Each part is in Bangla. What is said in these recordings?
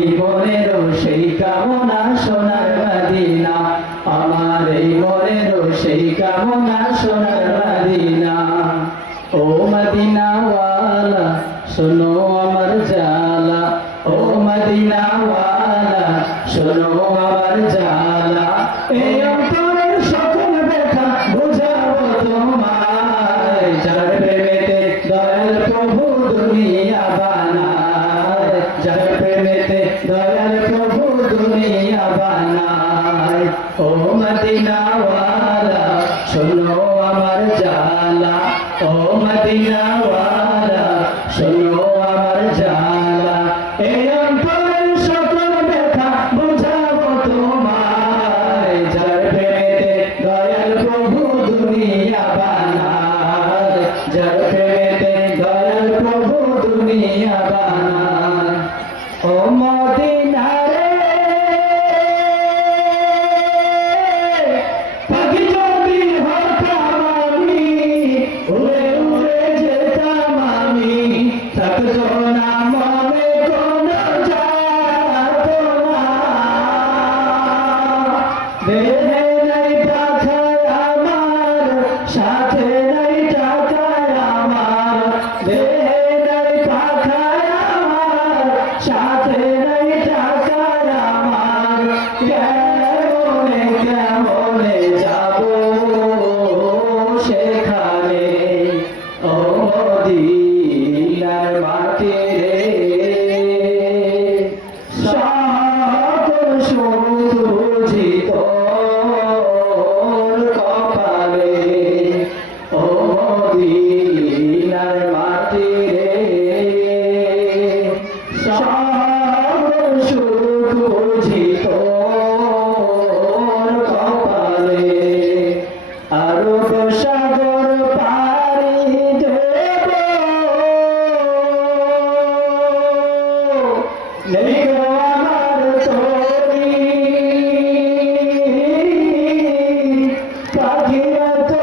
জীবনেরও সেই কামনা সোনার মদিনা, আমার এই মনেরও সেই কামনা সোনার মদিনা। ও মদিনাওয়ালা শোনো আমার জালা, ও মদিনাওয়ালা শোনো আমার জালা, এই অন্তরের সকল ব্যথা বুঝাবো তোমায়, যার প্রেমেতে দয়াল প্রভু দুনিয়া বানায়, যার প্রেমেতে দয়াল প্রভু দুনিয়া বানায়। ও মদিনাওয়ালা শোনো আমার জালা, ও মদিনাওয়ালা শোনো আমার জালা, এই অন্তরের সকল ব্যথা বুঝাবো তোমায়, যার প্রেমেতে দয়াল প্রভু দুনিয়া বানায়, যার প্রেমেতে দয়াল প্রভু দুনিয়া বানায়। ও মদিনা রে পাখি যদি হতাম আমি, উড়ে উড়ে যেতাম আমি, থাকতো না মনে কোনো যাতনা, দেহে নাই টাকায় আমার, সাথে নাই টাকায় আমার, দেহে নাই টাকায় আমার, সাথে নাই টাকায় আমার, কেমনে কেমনে যাব সেখানে, ও মদিনার মাটি রে, সকল সুখ বুঝি তোর কপালে, ও মদিনার মাটি রে, সকল সুখ বুঝি তোর কপালে। আরব সাগর পাড়ি দেব, নেই গো আমার তরি, পাখিরা তো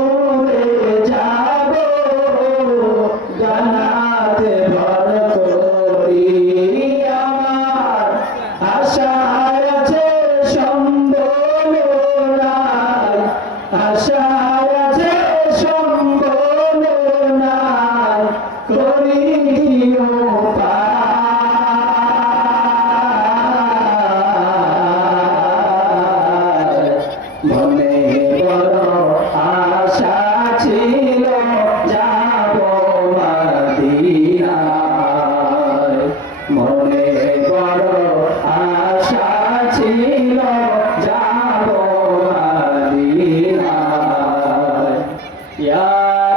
উড়ে যাব জান্নাতে ভর করি, আমার আশা আছে সম্বল নাই, আশা আছে সম্বল নাই, করি দিও পার। মনে বড় আশা ছিল যাব মদিনায়, মনে বড় আশা ছিল যাব মদিনায়। ইয়া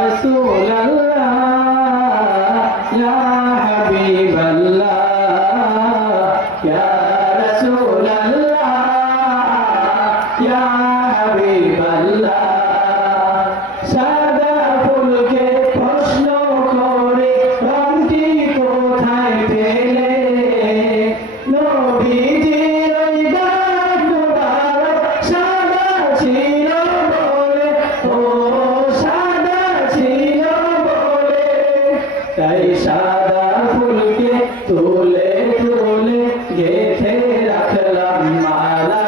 রাসূলুল্লাহ ইয়া হাবিবাল্লাহ, ইয়া রাসূলুল্লাহ ইয়া হাবিবাল্লাহ, সাদা ফুলকে প্রশ্ন করে রংটি কোথায় পেলে, নবীজির ওই গাল মুবারক সাদা ছিল বলে, ও সাদা ছিল বলে, তাই সাদা ফুলকে তুলে তুলে গেঁথে রাখলাম মালা,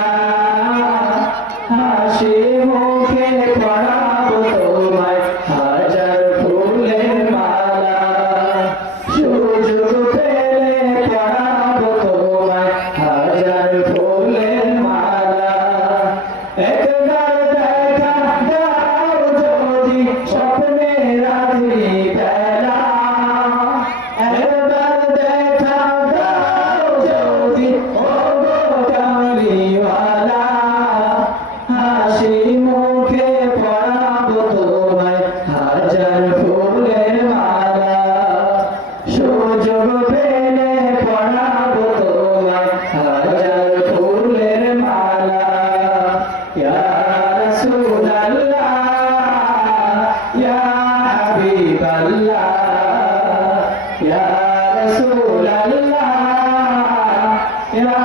হাসি মুখে পরাবো তোমায় হাজার ফুলের মালা, সুযোগ পেলে পরাবো তোমায় হাজার ফুলের মালা। একবার দেখা দাও যদি স্বপ্নে রাত্রি বেলা, একবার দেখা দাও যদি ও গো কামলিওয়ালা, হাসি মুখে পরাবো তোমায় হাজার ফুলের মালা, সুযোগ পেলে পরাবো তোমায় হাজার ফুলের মালা। ইয়া রাসূলুল্লাহ ইয়া হাবিবাল্লাহ, ইয়া রাসূলুল্লাহ ইয়া